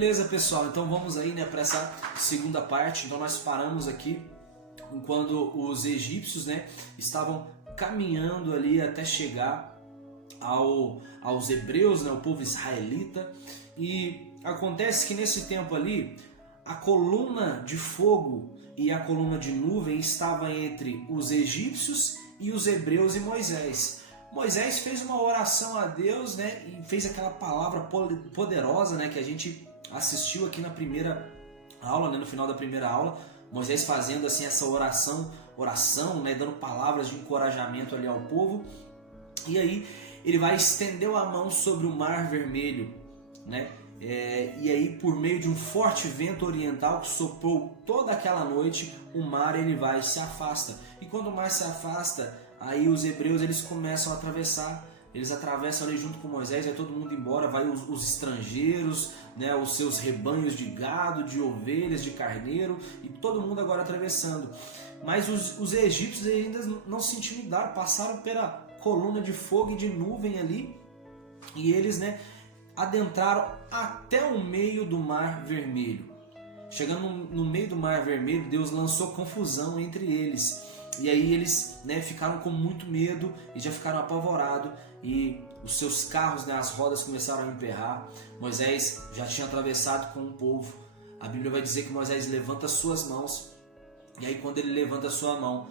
Beleza, pessoal, então vamos aí, né, para essa segunda parte. Então nós paramos aqui enquanto os egípcios, né, estavam caminhando ali até chegar aos hebreus, né, o povo israelita. E acontece que nesse tempo ali, a coluna de fogo e a coluna de nuvem estava entre os egípcios e os hebreus e Moisés. Moisés fez uma oração a Deus, né, e fez aquela palavra poderosa, né, que a gente assistiu aqui na primeira aula, né, no final da primeira aula. Moisés fazendo assim essa oração, né, dando palavras de encorajamento ali ao povo. E aí ele vai estender a mão sobre o Mar Vermelho, né? E aí, por meio de um forte vento oriental que soprou toda aquela noite, o mar ele vai e se afasta. E quando o mar se afasta, aí os hebreus eles começam a atravessar. Eles atravessam ali junto com Moisés, vai todo mundo embora, vai os estrangeiros, né, os seus rebanhos de gado, de ovelhas, de carneiro, e todo mundo agora atravessando. Mas os egípcios ainda não se intimidaram, passaram pela coluna de fogo e de nuvem ali, e eles, né, adentraram até o meio do Mar Vermelho. Chegando no meio do Mar Vermelho, Deus lançou confusão entre eles. E aí eles, né, ficaram com muito medo e já ficaram apavorados. E os seus carros, né, as rodas começaram a emperrar. Moisés já tinha atravessado com o povo. A Bíblia vai dizer que Moisés levanta as suas mãos. E aí quando ele levanta a sua mão,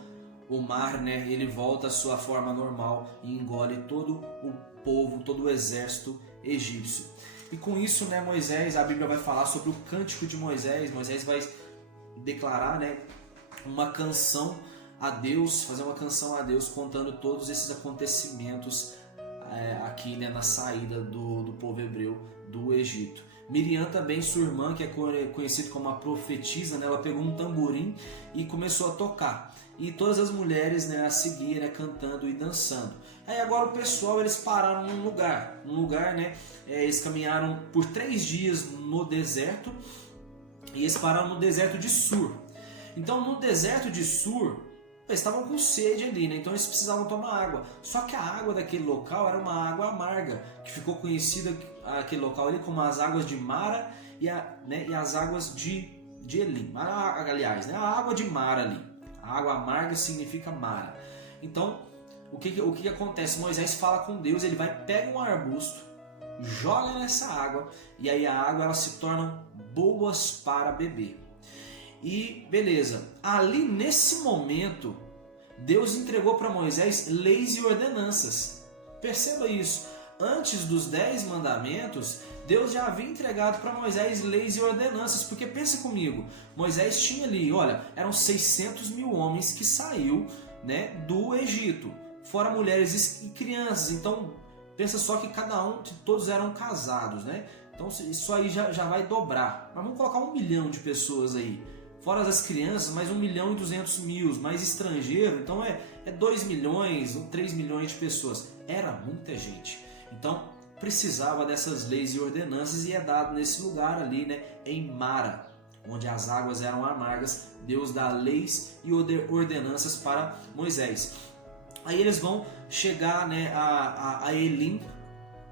o mar, né, ele volta à sua forma normal e engole todo o povo, todo o exército egípcio. E com isso, né, Moisés, a Bíblia vai falar sobre o cântico de Moisés. Moisés vai declarar, né, uma canção a Deus, fazer uma canção a Deus contando todos esses acontecimentos aqui, né, na saída do povo hebreu do Egito. Miriam também, sua irmã, que é conhecida como a profetisa, né, ela pegou um tamborim e começou a tocar. E todas as mulheres, né, a seguir, né, cantando e dançando. Aí agora o pessoal, eles pararam num lugar, né, eles caminharam por 3 dias no deserto e eles pararam no deserto de Sur. Então no deserto de Sur, eles estavam com sede ali, né? Então eles precisavam tomar água. Só que a água daquele local era uma água amarga, que ficou conhecida aquele local ali como as águas de Mara e as águas de Elim. Aliás, né? A água de Mara ali. A água amarga significa Mara. Então, o que acontece? Moisés fala com Deus, ele pega um arbusto, joga nessa água e aí a água ela se torna boas para beber. E beleza, ali nesse momento, Deus entregou para Moisés leis e ordenanças. Perceba isso, antes dos 10 mandamentos, Deus já havia entregado para Moisés leis e ordenanças, porque pensa comigo, Moisés tinha ali, olha, eram 600 mil homens que saiu, né, do Egito, fora mulheres e crianças, então pensa só que todos eram casados, né? Então isso aí já vai dobrar, mas vamos colocar 1 milhão de pessoas aí. Fora as crianças, mais 1.200.000, mais estrangeiro, então é 2 milhões ou 3 milhões de pessoas. Era muita gente. Então precisava dessas leis e ordenanças e é dado nesse lugar ali, né, em Mara, onde as águas eram amargas. Deus dá leis e ordenanças para Moisés. Aí eles vão chegar, né, a Elim,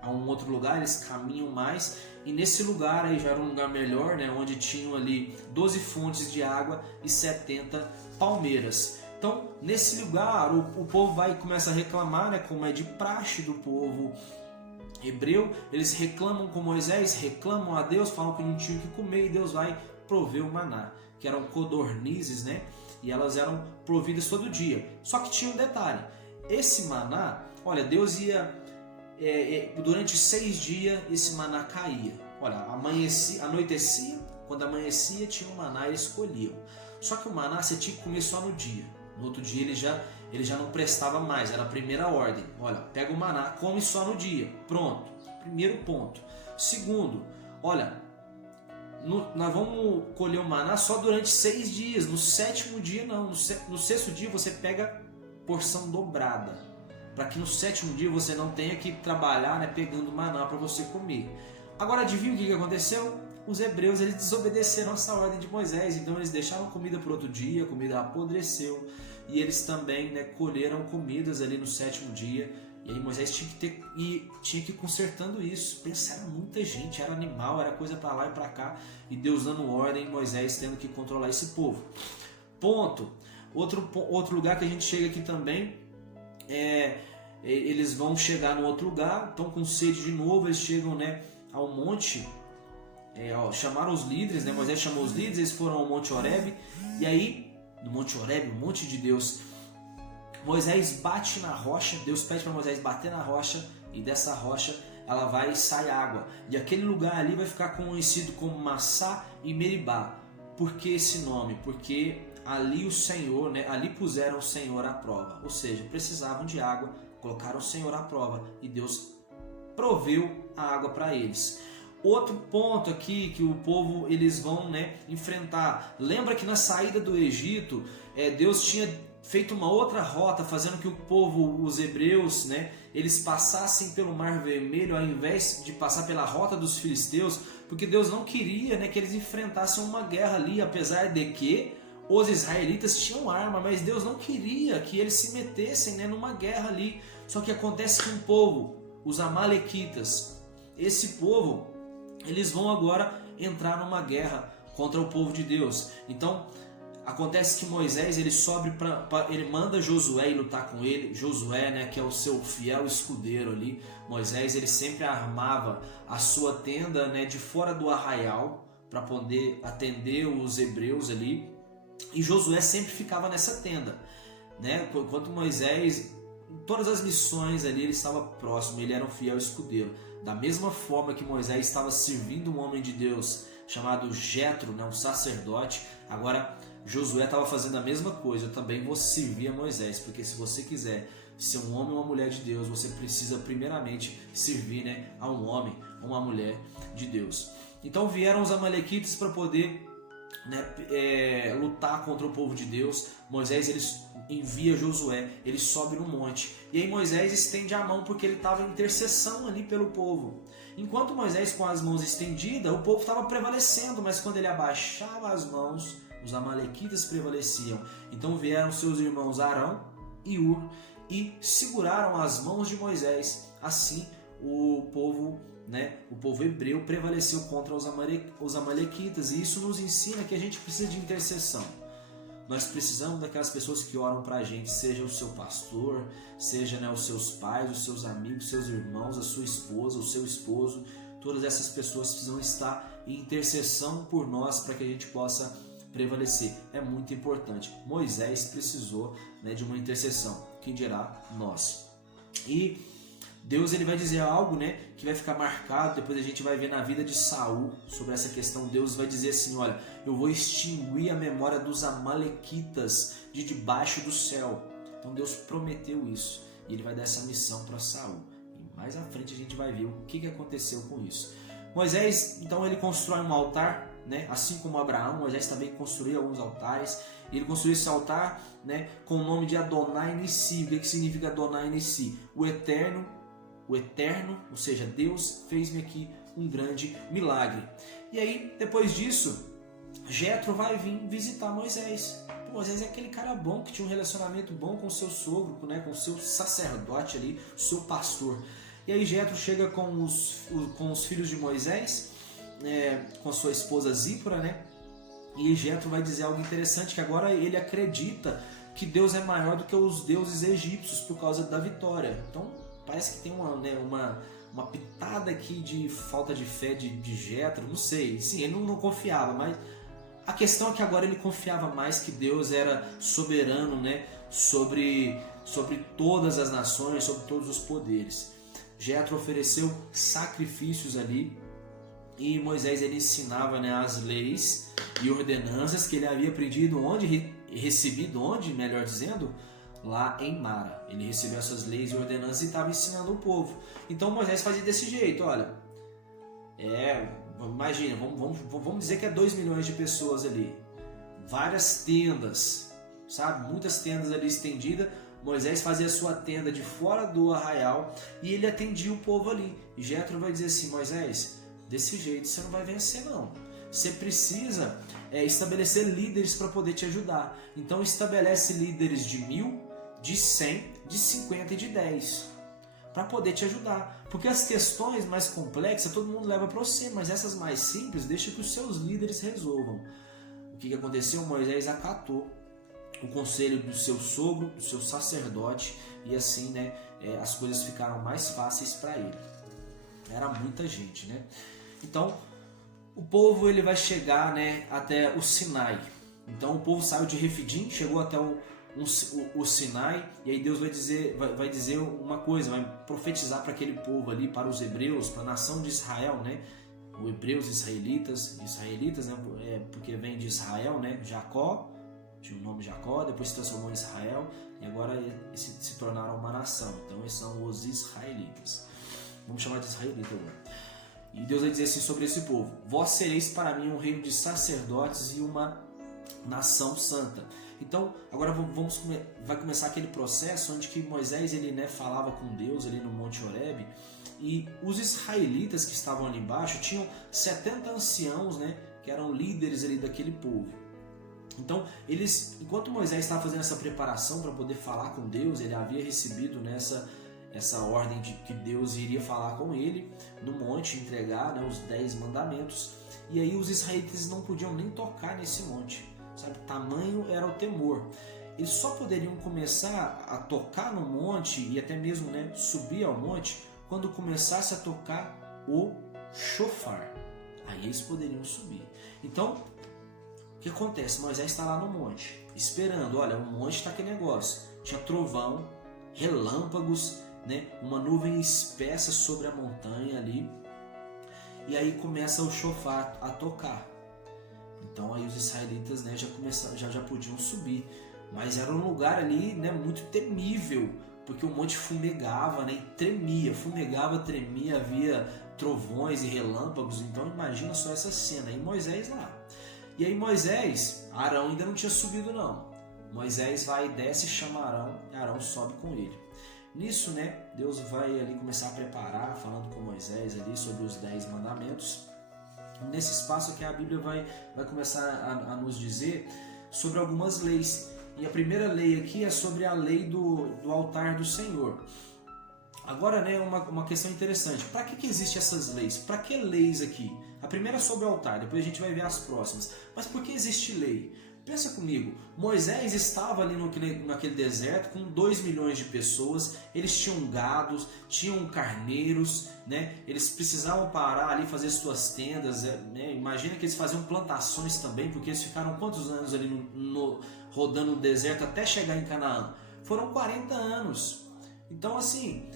a um outro lugar, eles caminham mais. E nesse lugar aí já era um lugar melhor, né, onde tinham ali 12 fontes de água e 70 palmeiras. Então, nesse lugar, o povo vai e começa a reclamar, né, como é de praxe do povo hebreu. Eles reclamam com Moisés, reclamam a Deus, falam que não tinham o que comer e Deus vai prover o maná, que eram codornizes, né, e elas eram providas todo dia. Só que tinha um detalhe, esse maná, olha, Deus ia... durante 6 dias esse maná caía. Olha, anoitecia, quando amanhecia tinha um maná e eles colhiam. Só que o maná você tinha que comer só no dia. No outro dia ele já não prestava mais, era a primeira ordem. Olha, pega o maná, come só no dia. Pronto, primeiro ponto. Segundo, olha, nós vamos colher o maná só durante 6 dias. No 7º dia não, no 6º dia você pega porção dobrada, para que no 7º dia você não tenha que trabalhar, né, pegando maná para você comer. Agora adivinha o que aconteceu? Os hebreus eles desobedeceram essa ordem de Moisés, então eles deixaram comida para outro dia, a comida apodreceu, e eles também, né, colheram comidas ali no 7º dia, E aí Moisés tinha que ir consertando isso. Pensa, era muita gente, era animal, era coisa para lá e para cá. E Deus dando ordem, Moisés tendo que controlar esse povo. Ponto. Outro lugar que a gente chega aqui também eles vão chegar no outro lugar, estão com sede de novo, eles chegam, né, ao monte, chamaram os líderes, né, Moisés chamou os líderes, eles foram ao Monte Horebe, e aí, no Monte Horebe, o monte de Deus, Moisés bate na rocha, Deus pede para Moisés bater na rocha, e dessa rocha ela vai sair água, e aquele lugar ali vai ficar conhecido como Massá e Meribá. Por que esse nome? Porque ali o Senhor, né, ali puseram o Senhor à prova, ou seja, precisavam de água, colocaram o Senhor à prova e Deus proveu a água para eles. Outro ponto aqui que o povo eles vão, né, enfrentar. Lembra que na saída do Egito, Deus tinha feito uma outra rota, fazendo que o povo, os hebreus, né, eles passassem pelo Mar Vermelho ao invés de passar pela rota dos filisteus, porque Deus não queria, né, que eles enfrentassem uma guerra ali, apesar de que os israelitas tinham arma, mas Deus não queria que eles se metessem, né, numa guerra ali. Só que acontece que um povo, os amalequitas, esse povo, eles vão agora entrar numa guerra contra o povo de Deus. Então, acontece que Moisés, ele manda Josué ir lutar com ele. Josué, né, que é o seu fiel escudeiro ali. Moisés, ele sempre armava a sua tenda, né, de fora do arraial para poder atender os hebreus ali. E Josué sempre ficava nessa tenda, né? Enquanto Moisés, em todas as missões ali, ele estava próximo, ele era um fiel escudeiro. Da mesma forma que Moisés estava servindo um homem de Deus chamado Jetro, né, um sacerdote, agora Josué estava fazendo a mesma coisa. Eu também vou servir a Moisés, porque se você quiser ser um homem ou uma mulher de Deus, você precisa primeiramente servir, né, a um homem ou uma mulher de Deus. Então vieram os amalequitas para poder, né, lutar contra o povo de Deus. Moisés envia Josué, ele sobe no monte, e aí Moisés estende a mão porque ele estava em intercessão ali pelo povo. Enquanto Moisés com as mãos estendidas, o povo estava prevalecendo, mas quando ele abaixava as mãos, os amalequitas prevaleciam. Então vieram seus irmãos Arão e Ur e seguraram as mãos de Moisés. Assim o povo hebreu prevaleceu contra os amalequitas, e isso nos ensina que a gente precisa de intercessão. Nós precisamos daquelas pessoas que oram para a gente, seja o seu pastor, seja, né, os seus pais, os seus amigos, seus irmãos, a sua esposa, o seu esposo. Todas essas pessoas precisam estar em intercessão por nós para que a gente possa prevalecer. É muito importante. Moisés precisou, né, de uma intercessão, quem dirá nós. E Deus, ele vai dizer algo, né, que vai ficar marcado, depois a gente vai ver na vida de Saul sobre essa questão. Deus vai dizer assim: olha, eu vou extinguir a memória dos amalequitas de debaixo do céu. Então Deus prometeu isso, e ele vai dar essa missão para Saul. E mais à frente a gente vai ver o que aconteceu com isso. Moisés, então, ele constrói um altar, né, assim como Abraão. Moisés também construiu alguns altares. Ele construiu esse altar, né, com o nome de Adonai Nissi. O que significa Adonai Nissi? O eterno, ou seja, Deus fez-me aqui um grande milagre. E aí, depois disso, Jetro vai vir visitar Moisés. Moisés é aquele cara bom, que tinha um relacionamento bom com o seu sogro, né, com o seu sacerdote ali, o seu pastor. E aí Jetro chega com os filhos de Moisés, com a sua esposa Zípora, né? E Jetro vai dizer algo interessante, que agora ele acredita que Deus é maior do que os deuses egípcios por causa da vitória. Então, parece que tem uma pitada aqui de falta de fé de Jetro, não sei. Sim, ele não confiava, mas a questão é que agora ele confiava mais que Deus era soberano, né, sobre todas as nações, sobre todos os poderes. Jetro ofereceu sacrifícios ali, e Moisés, ele ensinava, né, as leis e ordenanças que ele havia aprendido melhor dizendo, lá em Mara. Ele recebeu essas leis e ordenanças e estava ensinando o povo. Então Moisés fazia desse jeito: olha, imagina, vamos dizer que é 2 milhões de pessoas ali, várias tendas, sabe, muitas tendas ali estendidas. Moisés fazia a sua tenda de fora do arraial e ele atendia o povo ali. E Jetro vai dizer assim: Moisés, desse jeito você não vai vencer não. Você precisa estabelecer líderes para poder te ajudar. Então estabelece líderes de 1000, de 100, de 50 e de 10. para poder te ajudar. Porque as questões mais complexas todo mundo leva para você, mas essas mais simples deixa que os seus líderes resolvam. O que aconteceu? Moisés acatou o conselho do seu sogro, do seu sacerdote, e assim, né, as coisas ficaram mais fáceis para ele. Era muita gente, né? Então, o povo ele vai chegar, né, até o Sinai. Então, o povo saiu de Refidim, chegou até o Sinai, e aí Deus vai dizer uma coisa, vai profetizar para aquele povo ali, para os hebreus, para a nação de Israel, né? Os hebreus, israelitas, né? Porque vem de Israel, né? Jacó, tinha o nome Jacó, depois se transformou em Israel, e agora se tornaram uma nação. Então, esses são os israelitas. Vamos chamar de israelita agora. E Deus vai dizer assim sobre esse povo: vós sereis para mim um reino de sacerdotes e uma nação santa. Então, agora vai começar aquele processo onde que Moisés ele, né, falava com Deus ali no Monte Horebe, e os israelitas que estavam ali embaixo tinham 70 anciãos, né, que eram líderes ali daquele povo. Então, enquanto Moisés estava fazendo essa preparação para poder falar com Deus, ele havia recebido essa ordem de que Deus iria falar com ele no monte, entregar, né, os 10 mandamentos, e aí os israelitas não podiam nem tocar nesse monte. Sabe, tamanho era o temor. Eles só poderiam começar a tocar no monte e até mesmo, né, subir ao monte quando começasse a tocar o shofar. Aí eles poderiam subir. Então, o que acontece? Moisés está lá no monte, esperando. Olha, o monte está aquele negócio. Tinha trovão, relâmpagos, né, uma nuvem espessa sobre a montanha ali. E aí começa o shofar a tocar. Então aí os israelitas, né, já podiam subir, mas era um lugar ali, né, muito temível, porque o monte fumegava, né, e tremia, tremia, havia trovões e relâmpagos. Então imagina só essa cena, e Moisés lá. E aí Arão ainda não tinha subido não. Moisés vai e desce, chama Arão, e Arão sobe com ele. Nisso, né, Deus vai ali começar a preparar, falando com Moisés ali sobre os 10 mandamentos. Nesse espaço que a Bíblia vai começar a nos dizer sobre algumas leis. E a primeira lei aqui é sobre a lei do altar do Senhor. Agora, né, uma questão interessante. Para que existem essas leis? Para que leis aqui? A primeira é sobre o altar, depois a gente vai ver as próximas. Mas por que existe lei? Pensa comigo, Moisés estava ali naquele deserto com 2 milhões de pessoas, eles tinham gados, tinham carneiros, né? Eles precisavam parar ali, fazer suas tendas, né? Imagina que eles faziam plantações também, porque eles ficaram quantos anos ali rodando no deserto até chegar em Canaã? Foram 40 anos. Então assim,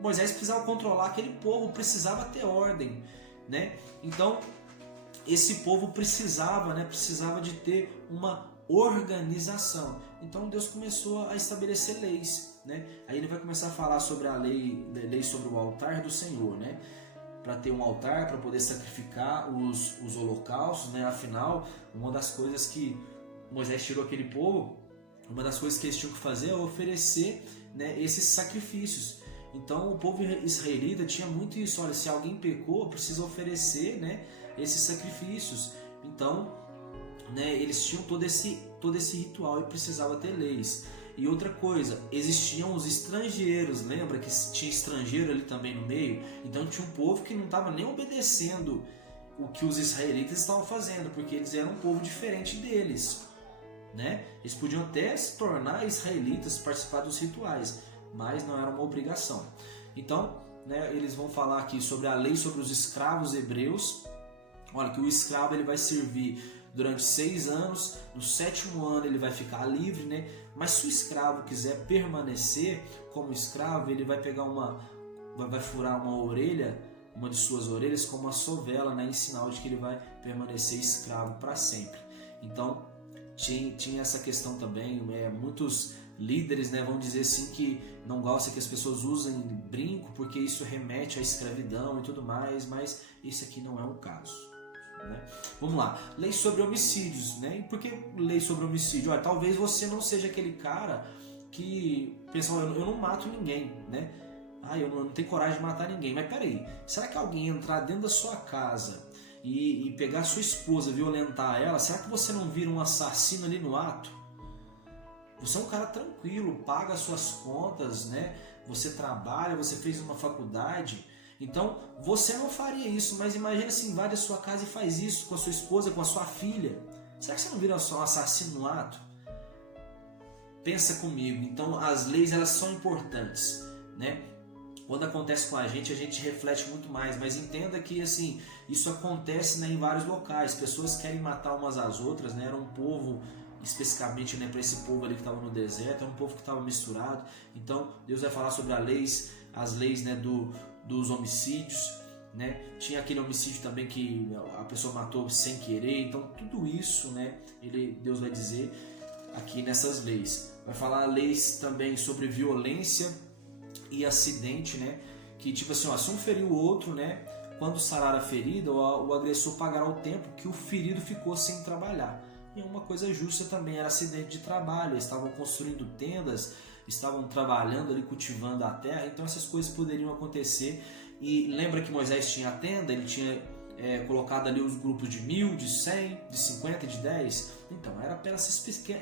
Moisés precisava controlar aquele povo, precisava ter ordem, né? Então esse povo precisava de ter uma organização. Então Deus começou a estabelecer leis, né? Aí ele vai começar a falar sobre a lei sobre o altar do Senhor, né? Para ter um altar, para poder sacrificar os holocaustos, né? Afinal, uma das coisas que Moisés tirou aquele povo, uma das coisas que eles tinham que fazer é oferecer, né, esses sacrifícios. Então o povo israelita tinha muito isso. Olha, se alguém pecou, precisa oferecer, né, esses sacrifícios. Então, né, eles tinham todo esse ritual e precisava ter leis. E outra coisa, existiam os estrangeiros. Lembra que tinha estrangeiro ali também no meio? Então tinha um povo que não estava nem obedecendo o que os israelitas estavam fazendo, porque eles eram um povo diferente deles, né? Eles podiam até se tornar israelitas, participar dos rituais, mas não era uma obrigação. Então, né, eles vão falar aqui sobre a lei sobre os escravos hebreus. Olha, que o escravo ele vai servir durante 6 anos, no 7º ano ele vai ficar livre, né? Mas se o escravo quiser permanecer como escravo, ele vai pegar vai furar uma de suas orelhas com uma sovela, né, em sinal de que ele vai permanecer escravo para sempre. Então tinha essa questão também. Muitos líderes, né, vão dizer assim que não gostam que as pessoas usem brinco porque isso remete à escravidão e tudo mais, mas isso aqui não é um caso. Né? Vamos lá, lei sobre homicídios, né? E por que lei sobre homicídio? Olha, talvez você não seja aquele cara que pensa, eu não mato ninguém, né? Eu não tenho coragem de matar ninguém. Mas peraí, será que alguém entrar dentro da sua casa e pegar sua esposa, violentar ela, será que você não vira um assassino ali no ato? Você é um cara tranquilo, paga as suas contas, né? você trabalha, você fez uma faculdade, então você não faria isso, mas imagina se invade a sua casa e faz isso com a sua esposa, com a sua filha. Será que você não vira só um assassino no ato? Pensa comigo. Então as leis, elas são importantes, né? Quando acontece com a gente reflete muito mais, mas entenda que assim, isso acontece, né, em vários locais. Pessoas querem matar umas às outras, né? Era um povo, especificamente, né, para esse povo ali que estava no deserto, era um povo que estava misturado. Então Deus vai falar sobre as leis, né, dos homicídios, né? Tinha aquele homicídio também que a pessoa matou sem querer. Então tudo isso, né, Deus vai dizer aqui nessas leis. Vai falar leis também sobre violência e acidente, né? Que tipo assim, ó, se um ferir o outro, né? Quando sarar a ferida, o agressor pagará o tempo que o ferido ficou sem trabalhar. E uma coisa justa também era acidente de trabalho. Eles estavam construindo tendas, estavam trabalhando ali, cultivando a terra. Então essas coisas poderiam acontecer. E lembra que Moisés tinha a tenda, ele tinha colocado ali os grupos de 1000, de 100, de 50 e de 10. Então era apenas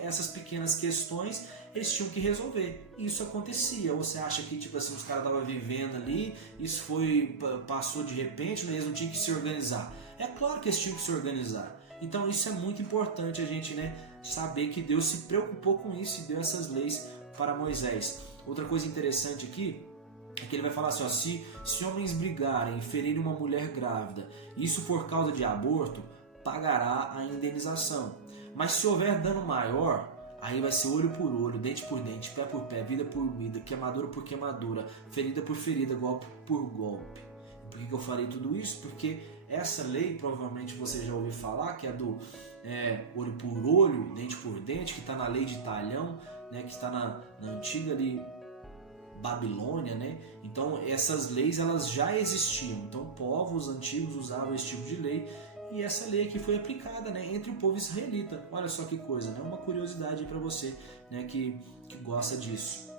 essas pequenas questões, eles tinham que resolver. E isso acontecia. Ou você acha que tipo assim, os caras estavam vivendo ali, isso passou de repente, mas eles não tinham que se organizar? É claro que eles tinham que se organizar. Então isso é muito importante a gente, né, saber que Deus se preocupou com isso e deu essas leis para Moisés. Outra coisa interessante aqui é que ele vai falar assim, ó, se homens brigarem e ferirem uma mulher grávida, isso por causa de aborto, pagará a indenização. Mas se houver dano maior, aí vai ser olho por olho, dente por dente, pé por pé, vida por vida, queimadura por queimadura, ferida por ferida, golpe por golpe. Por que eu falei tudo isso? Porque essa lei, provavelmente você já ouviu falar, que é do olho por olho, dente por dente, que está na lei de Talhão, né, que está na antiga ali Babilônia, né? Então essas leis, elas já existiam. Então povos antigos usavam esse tipo de lei, e essa lei aqui foi aplicada, né, entre o povo israelita. Olha só que coisa, né? Uma curiosidade para você, né, que gosta disso.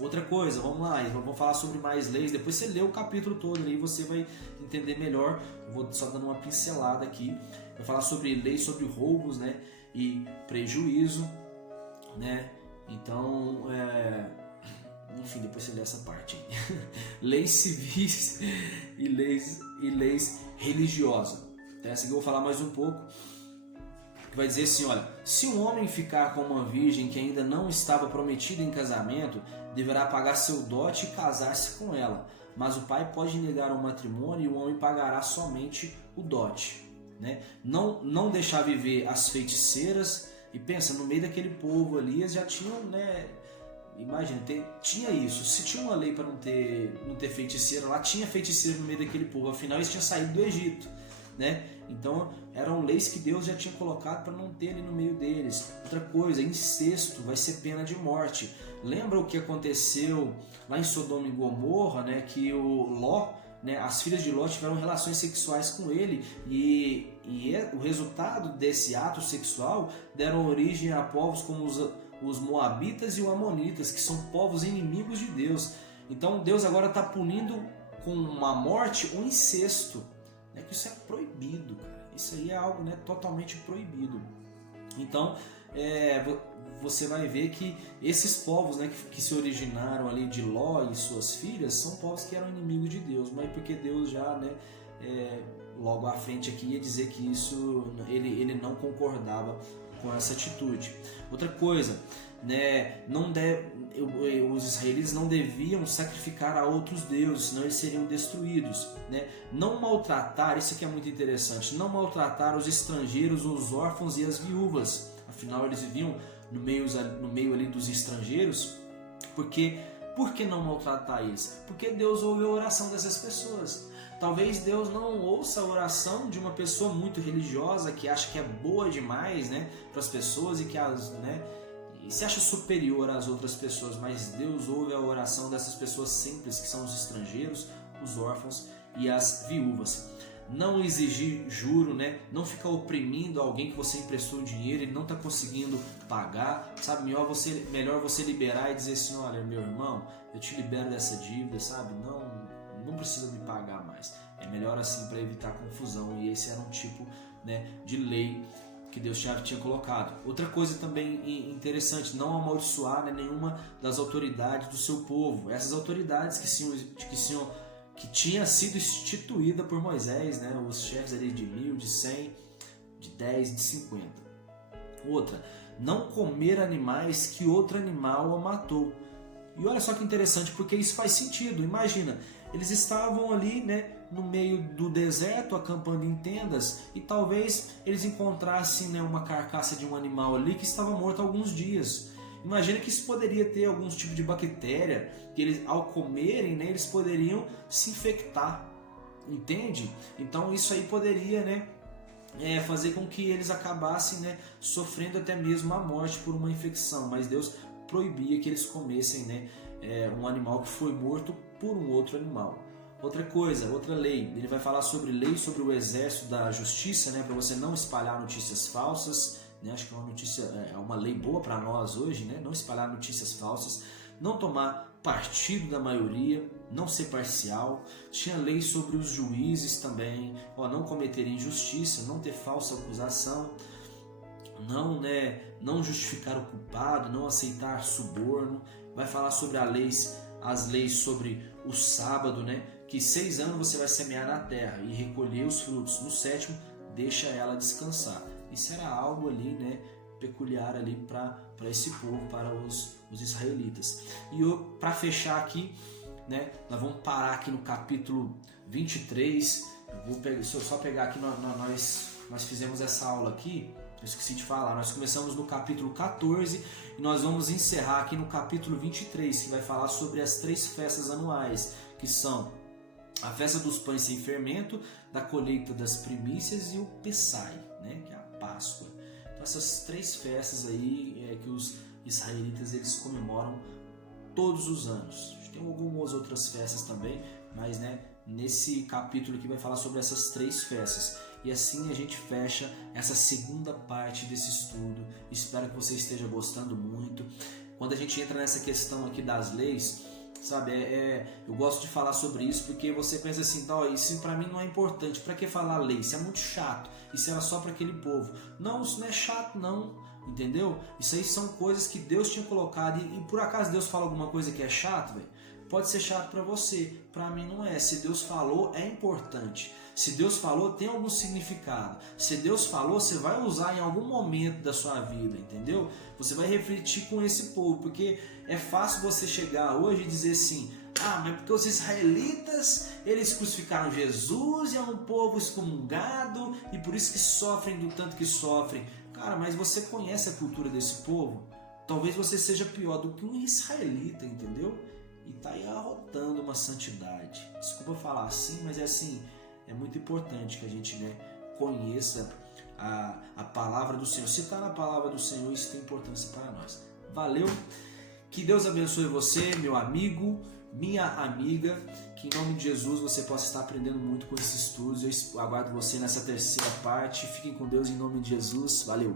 Outra coisa, vamos lá, vamos falar sobre mais leis. Depois você lê o capítulo todo e você vai entender melhor. Vou só dando uma pincelada aqui. Vai falar sobre leis sobre roubos, né, e prejuízo, né? Então, enfim, depois você lê essa parte aí. Leis civis e leis religiosas. Essa aqui eu vou falar mais um pouco. Que vai dizer assim, olha, se um homem ficar com uma virgem que ainda não estava prometida em casamento, deverá pagar seu dote e casar-se com ela. Mas o pai pode negar o matrimônio e o homem pagará somente o dote, né? Não deixar viver as feiticeiras. E pensa, no meio daquele povo ali, eles já tinham, né? Imagina, tinha isso. Se tinha uma lei para não ter feiticeira, lá tinha feiticeiro no meio daquele povo. Afinal, eles tinham saído do Egito, né? Então eram leis que Deus já tinha colocado para não ter ali no meio deles. Outra coisa, incesto vai ser pena de morte. Lembra o que aconteceu lá em Sodoma e Gomorra, né? Que o Ló, né, as filhas de Ló tiveram relações sexuais com ele, e o resultado desse ato sexual deram origem a povos como os Moabitas e os Amonitas, que são povos inimigos de Deus. Então Deus agora está punindo com uma morte o incesto, né? Que isso é proibido, cara. Isso aí é algo, né, totalmente proibido. Então você vai ver que esses povos, né, que se originaram ali de Ló e suas filhas são povos que eram inimigos de Deus, mas porque Deus já, né, logo à frente aqui ia dizer que isso ele não concordava com essa atitude. Outra coisa, né, os israelitas não deviam sacrificar a outros deuses, senão eles seriam destruídos, né? Não maltratar, isso aqui é muito interessante, não maltratar os estrangeiros, os órfãos e as viúvas. Afinal, eles viviam no meio ali dos estrangeiros. Por que não maltratar eles? Porque Deus ouve a oração dessas pessoas. Talvez Deus não ouça a oração de uma pessoa muito religiosa que acha que é boa demais, né, para as pessoas e que e se acha superior às outras pessoas, mas Deus ouve a oração dessas pessoas simples, que são os estrangeiros, os órfãos e as viúvas. Não exigir juro, né? Não ficar oprimindo alguém que você emprestou dinheiro, ele não está conseguindo pagar, sabe? Melhor você liberar e dizer assim, olha, meu irmão, eu te libero dessa dívida, sabe? Não precisa me pagar mais. É melhor assim para evitar confusão. E esse era um tipo, né, de lei que Deus tinha colocado. Outra coisa também interessante, não amaldiçoar, né, nenhuma das autoridades do seu povo. Essas autoridades que tinha sido instituída por Moisés, né, os chefes ali de 1000, de 100, de 10, de 50. Outra, não comer animais que outro animal o matou. E olha só que interessante, porque isso faz sentido. Imagina, eles estavam ali, né, no meio do deserto, acampando em tendas, e talvez eles encontrassem, né, uma carcaça de um animal ali que estava morto há alguns dias. Imagina que isso poderia ter algum tipo de bactéria, que eles, ao comerem, né, eles poderiam se infectar, entende? Então isso aí poderia, né, fazer com que eles acabassem, né, sofrendo até mesmo a morte por uma infecção, mas Deus proibia que eles comessem, né, um animal que foi morto por um outro animal. Outra coisa, outra lei, ele vai falar sobre lei sobre o exército da justiça, né, para você não espalhar notícias falsas, né, acho que é uma lei boa para nós hoje, né, não espalhar notícias falsas, não tomar partido da maioria, não ser parcial. Tinha lei sobre os juízes também, não cometer injustiça, não ter falsa acusação, não justificar o culpado, não aceitar suborno. Vai falar sobre as leis sobre o sábado, né? Que 6 anos você vai semear na terra e recolher os frutos. No 7º, deixa ela descansar. Isso era algo ali, né, peculiar ali para esse povo, para os israelitas. E para fechar aqui, né, nós vamos parar aqui no capítulo 23. Deixa eu só pegar aqui, nós fizemos essa aula aqui. Eu esqueci de falar, nós começamos no capítulo 14 e nós vamos encerrar aqui no capítulo 23, que vai falar sobre as 3 festas anuais, que são a festa dos pães sem fermento, da colheita das primícias e o Pessai, né, que é a Páscoa. Então essas 3 festas aí que os israelitas eles comemoram todos os anos. Tem algumas outras festas também, mas, né, nesse capítulo aqui vai falar sobre essas 3 festas. E assim a gente fecha essa segunda parte desse estudo. Espero que você esteja gostando muito. Quando a gente entra nessa questão aqui das leis, sabe, eu gosto de falar sobre isso porque você pensa assim, isso para mim não é importante. Para que falar lei? Isso é muito chato. Isso era só para aquele povo. Não, isso não é chato não, entendeu? Isso aí são coisas que Deus tinha colocado e por acaso Deus fala alguma coisa que é chato, velho? Pode ser chato para você, para mim não é. Se Deus falou, é importante. Se Deus falou, tem algum significado. Se Deus falou, você vai usar em algum momento da sua vida, entendeu? Você vai refletir com esse povo, porque é fácil você chegar hoje e dizer assim, mas porque os israelitas, eles crucificaram Jesus e é um povo excomungado e por isso que sofrem do tanto que sofrem. Cara, mas você conhece a cultura desse povo? Talvez você seja pior do que um israelita, entendeu? E está aí arrotando uma santidade. Desculpa falar assim, mas é assim, é muito importante que a gente, né, conheça a palavra do Senhor. Se está na palavra do Senhor, isso tem importância para nós. Valeu, que Deus abençoe você, meu amigo, minha amiga, que em nome de Jesus você possa estar aprendendo muito com esses estudos. Eu aguardo você nessa terceira parte. Fiquem com Deus em nome de Jesus. Valeu!